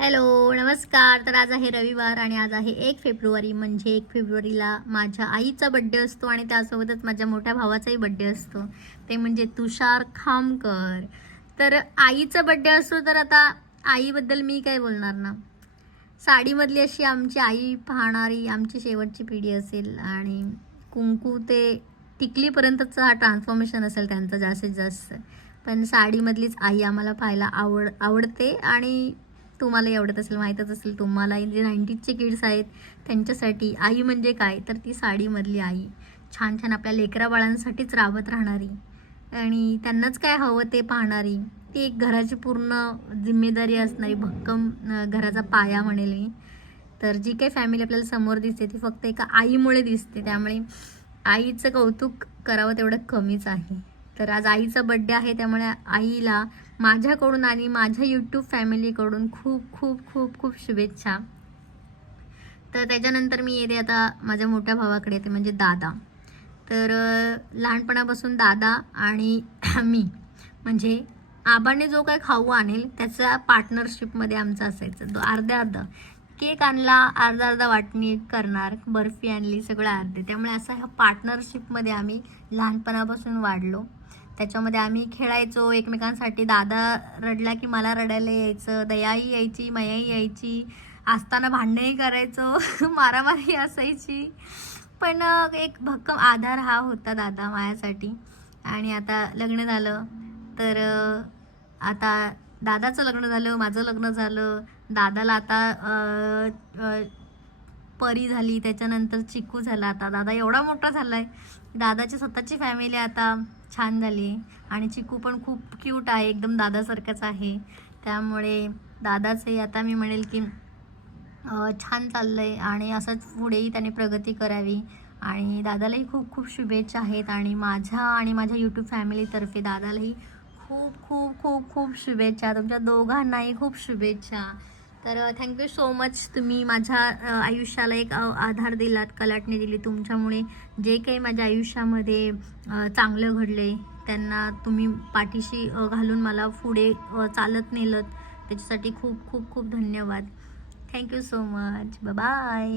Hello नमस्कार. तर आज आहे रविवार आणि आज आहे 1 फेब्रुवारी. म्हणजे 1 फेब्रुवारीला माझ्या आईचा बड्डे असतो आणि त्यासोबतच माझ्या मोठ्या भावाचाही बड्डे असतो, ते म्हणजे तुषार खामकर. तर आईचा बड्डे असतो तर आता आईबद्दल मी काय बोलणार ना. साडीमधली अशी आमची आई पाहणारी आमची शेवटची पिढी असेल आणि कुंकू ते टिकलीपर्यंतचा हा ट्रान्सफॉर्मेशन असेल त्यांचं जास्तीत जास्त. पण साडीमधलीच आई आम्हाला पाहायला आवडते आणि तुम्हालाही आवडत असेल, माहीतच असेल तुम्हाला. जे 90चे किड्स आहेत त्यांच्यासाठी आई म्हणजे काय, तर ती साडीमधली आई. छान छान आपल्या लेकराबाळांसाठीच राबत राहणारी आणि त्यांनाच काय हवं ते पाहणारी. ती एक घराची पूर्ण जिम्मेदारी असणारी भक्कम घराचा पाया म्हणेल मी. तर जी काही फॅमिली आपल्याला समोर दिसते ती फक्त एका आईमुळे दिसते, त्यामुळे आईचं कौतुक करावं तेवढं कमीच आहे. तर आज आईचा बड्डे आहे, त्यामुळे आईला माझ्याकडून आणि माझ्या यूट्यूब फॅमिलीकडून खूप खूप खूप खूप शुभेच्छा. तर त्याच्यानंतर मी येते आता माझ्या मोठ्या भावाकडे येते, म्हणजे दादा. तर लहानपणापासून दादा आणि मी म्हणजे आबाने जो काय खाऊ आणेल त्याचा पार्टनरशिपमध्ये आमचं असायचं. अर्धा अर्धा केक आणला, अर्धा अर्धा वाटणी करणार, बर्फी आणली, सगळं अर्धे. त्यामुळे असं ह्या पार्टनरशिपमध्ये आम्ही लहानपणापासून वाढलो. त्याच्यामध्ये आम्ही खेळायचो एकमेकांसाठी. दादा रडला की मला रडायला यायचं, दयाही यायची, मयाही यायची, असताना भांडणंही करायचो मारामारी असायची. पण एक भक्कम आधार हा होता दादा माझ्यासाठी. आणि आता लग्न झालं तर आता दादाचं लग्न झालं, माझं लग्न झालं. दादाला आता परी झाली, त्याच्यानंतर चिकू झाला. आता दादा एवढा मोठा झाला आहे, दादाची स्वतःची फॅमिली आता छान झाली आणि चिकू पण खूप क्यूट आहे, एकदम दादासारखंच आहे. त्यामुळे दादाचंही आता मी म्हणेल की छान चाललं आहे आणि असंच पुढेही त्याने प्रगती करावी. आणि दादालाही खूप खूप शुभेच्छा आहेत आणि माझ्या यूट्यूब फॅमिलीतर्फे दादालाही खूप खूप खूप खूप शुभेच्छा. तुमच्या दोघांनाही खूप शुभेच्छा. तर थँक्यू सो मच. तुम्ही माझ्या आयुष्याला एक आधार दिलात, कलाटणी दिली. तुमच्यामुळे जे काही माझ्या आयुष्यामध्ये चांगलं घडले त्यांना तुम्ही पाठीशी घालून मला पुढे चालत नेलं, त्याच्यासाठी खूप खूप खूप धन्यवाद. Thank you so much. बाय.